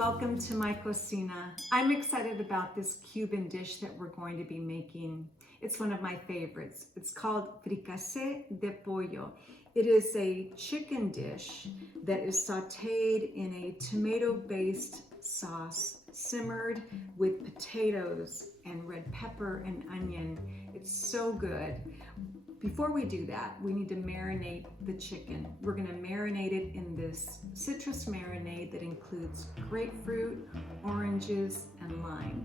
welcome to my cocina. I'm excited about this Cuban dish that we're going to be making. It's one of my favorites. It's called Fricasé de Pollo. It is a chicken dish that is sauteed in a tomato-based sauce, simmered with potatoes and red pepper and onion. It's so good. Before we do that, we need to marinate the chicken. We're gonna marinate it in this citrus marinade that includes grapefruit, oranges, and lime.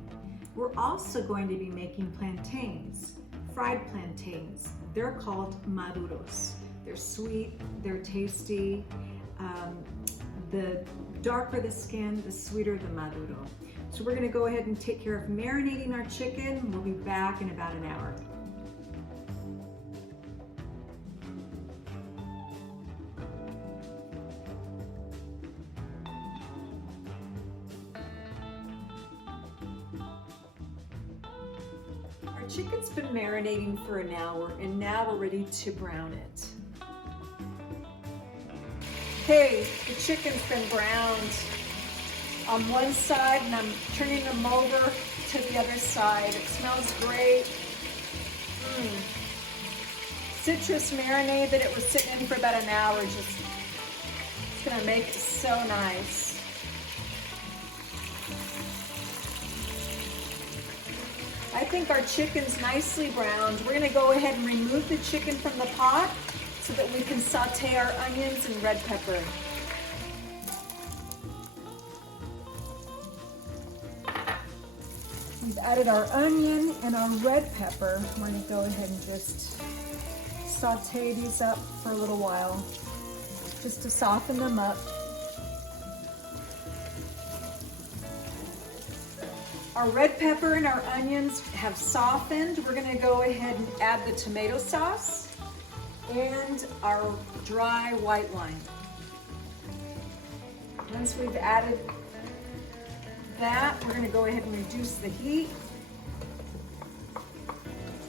We're also going to be making plantains, fried plantains. They're called Maduros. They're sweet, they're tasty. The darker the skin, the sweeter the Maduro. So we're gonna go ahead and take care of marinating our chicken. We'll be back in about an hour. Our chicken's been marinating for an hour and now we're ready to brown it. Okay, the chicken's been browned on one side and I'm turning them over to the other side. It smells great. Citrus marinade that it was sitting in for about an hour, it's gonna make it so nice. I think our chicken's nicely browned. We're gonna go ahead and remove the chicken from the pot so that we can saute our onions and red pepper. We've added our onion and our red pepper. We're gonna go ahead and just saute these up for a little while, just to soften them up. Our red pepper and our onions have softened. We're gonna go ahead and add the tomato sauce and our dry white wine. Once we've added that, we're gonna go ahead and reduce the heat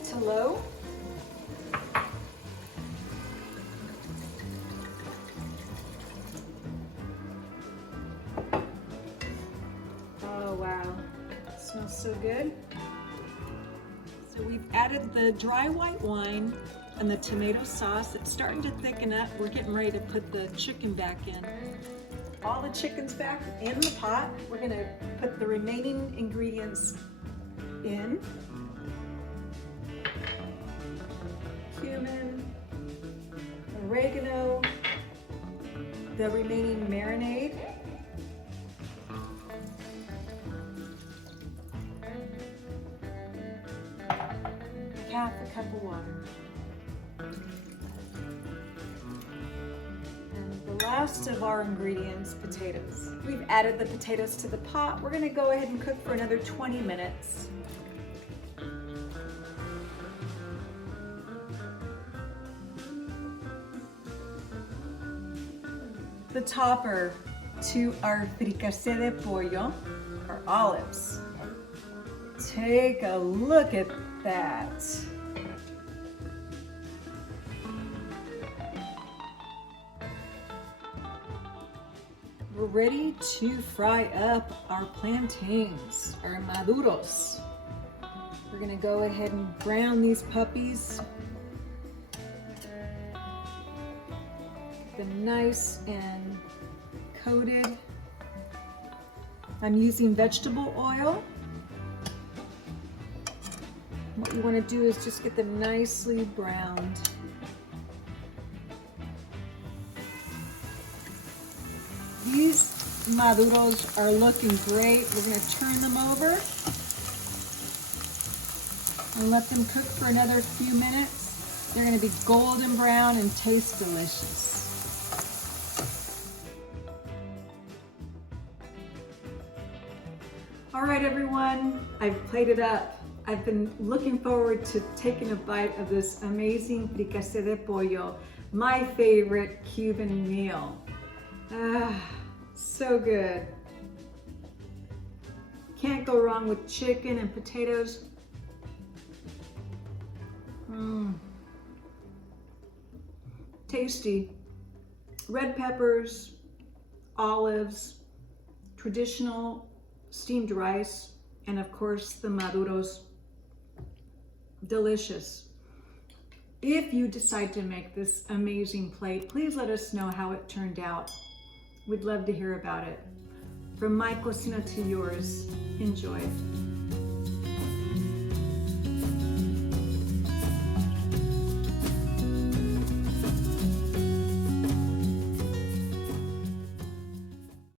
to low. Oh wow, it smells so good. So we've added the dry white wine and the tomato sauce. It's starting to thicken up. We're getting ready to put the chicken back in. All the chicken's back in the pot. We're gonna put the remaining ingredients in. Cumin, oregano, the remaining marinade. Half a cup of water. The last of our ingredients, potatoes. We've added the potatoes to the pot. We're gonna go ahead and cook for another 20 minutes. The topper to our Fricasé de Pollo are olives. Take a look at that. We're ready to fry up our plantains, our Maduros. We're gonna go ahead and brown these puppies. Get them nice and coated. I'm using vegetable oil. What you want to do is just get them nicely browned. These Maduros are looking great. We're going to turn them over and let them cook for another few minutes. They're going to be golden brown and taste delicious. All right, everyone, I've plated up. I've been looking forward to taking a bite of this amazing Fricasé de Pollo, my favorite Cuban meal. So good. Can't go wrong with chicken and potatoes. Tasty. Red peppers, olives, traditional steamed rice, and of course the Maduros. Delicious. If you decide to make this amazing plate, please let us know how it turned out. We'd love to hear about it. From my cocina to yours, enjoy.